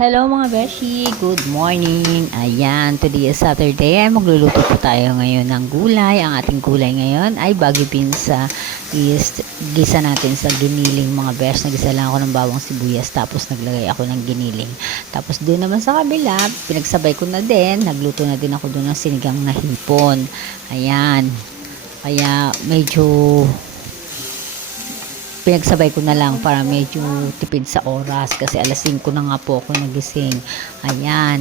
Hello mga beshi, good morning. Ayan, today is Saturday. Magluluto po tayo ngayon ng gulay. Ang ating gulay ngayon ay bagyo beans sa gisa natin sa giniling mga besh. Nagisa lang ako ng bawang sibuyas tapos naglagay ako ng giniling. Tapos doon naman sa kabila, pinagsabay ko na din. Nagluto na din ako doon ng sinigang na hipon. Ayan, kaya medyo pinagsabay ko na lang para medyo tipid sa oras kasi alas 5 na nga po ako nagising. Ayan,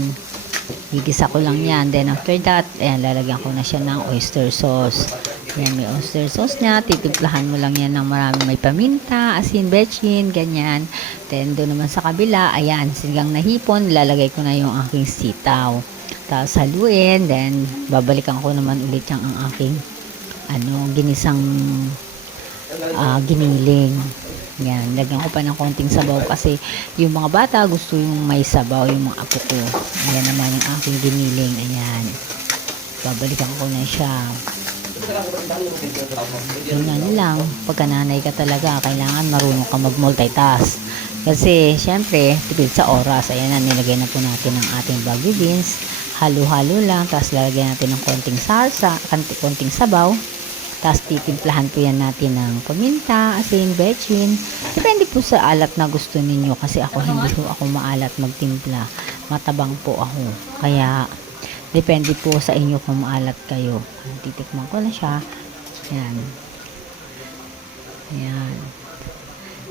gigisa ko lang yan. Then after that, ayan, lalagyan ko na siya ng oyster sauce. Ayan, may oyster sauce niya. Titimplahan mo lang yan ng marami. May paminta, asin, bechin, ganyan. Then doon naman sa kabila, ayan, sinigang na hipon. Lalagay ko na yung aking sitaw. Tapos haluin. Then babalikan ko naman ulit yung ang aking ginisang giniling. Yan, lagyan ko pa ng konting sabaw kasi yung mga bata gusto yung may sabaw, yung mga apo ko. Ayan naman yung aking giniling. Ayan, babalikan ko na siya. Ganyan lang, pagka nanay ka talaga kailangan marunong ka mag multitask kasi syempre tipid sa oras. Ayan na, nilagay na po natin ang ating bagyo beans. Halo-halo lang, tapos lalagyan natin ng konting salsa, konting sabaw. Tapos titimplahan po yan natin ng paminta, asin, bechin. Depende po sa alat na gusto ninyo kasi ako hindi po ako maalat magtimpla. Matabang po ako. Kaya depende po sa inyo kung maalat kayo. Titikman ko na siya. Yan. Yan.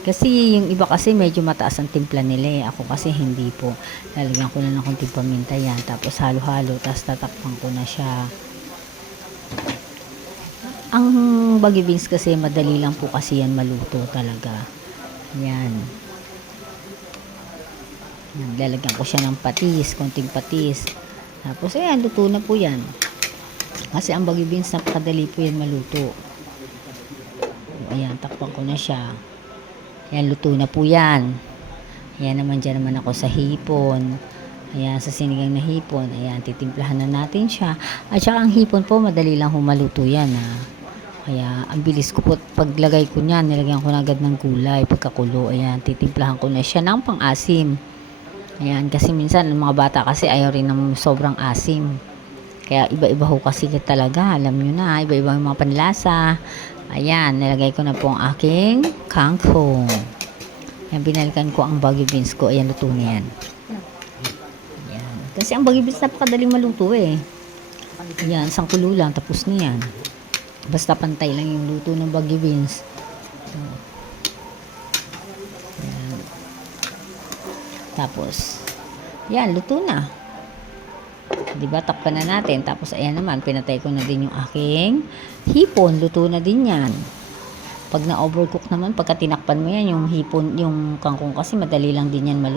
Kasi yung iba kasi medyo mataas ang timpla nila eh. Ako kasi hindi po. Lalagyan ko na ng konting paminta yan. Tapos halo-halo. Tapos tatakpan ko na siya. Ang bagyo beans kasi madali lang po kasi yan maluto talaga. Yan. Lalagyan ko siya ng patis, konting patis. Tapos ayan, luto na po yan. Kasi ang bagyo beans napakadali po yan maluto. Ayan, takpan ko na siya. Ayan, luto na po yan. Ayan naman, dyan naman ako sa hipon. Ayan, sa sinigang na hipon. Ayan, titimplahan na natin siya. At saka ang hipon po, madali lang humaluto yan Kaya, ang bilis ko po, paglagay ko niyan, nilagyan ko na agad ng gulay, pagkakulo. Ayan, titimplahan ko na siya ng pang-asim. Ayan, kasi minsan, mga bata kasi ayaw rin ng sobrang asim. Kaya, iba-iba ho kasi talaga. Alam nyo na, iba-iba yung mga panlasa. Ayan, nilagay ko na po ang aking kangkong. Ayan, binalikan ko ang bagyo beans ko. Ayan, luto na yan. Ayan, kasi ang bagyo beans napakadaling maluto eh. Ayan, sangkulo lang, tapos na yan. Basta pantay lang yung luto ng bagyo beans. Ayan. Tapos, yan, luto na. Diba, takpan na natin. Tapos, ayan naman, pinatay ko na din yung aking hipon. Luto na din yan. Pag na-overcook naman, pagka tinakpan mo yan, yung hipon, yung kangkong kasi madali lang din yan maluto.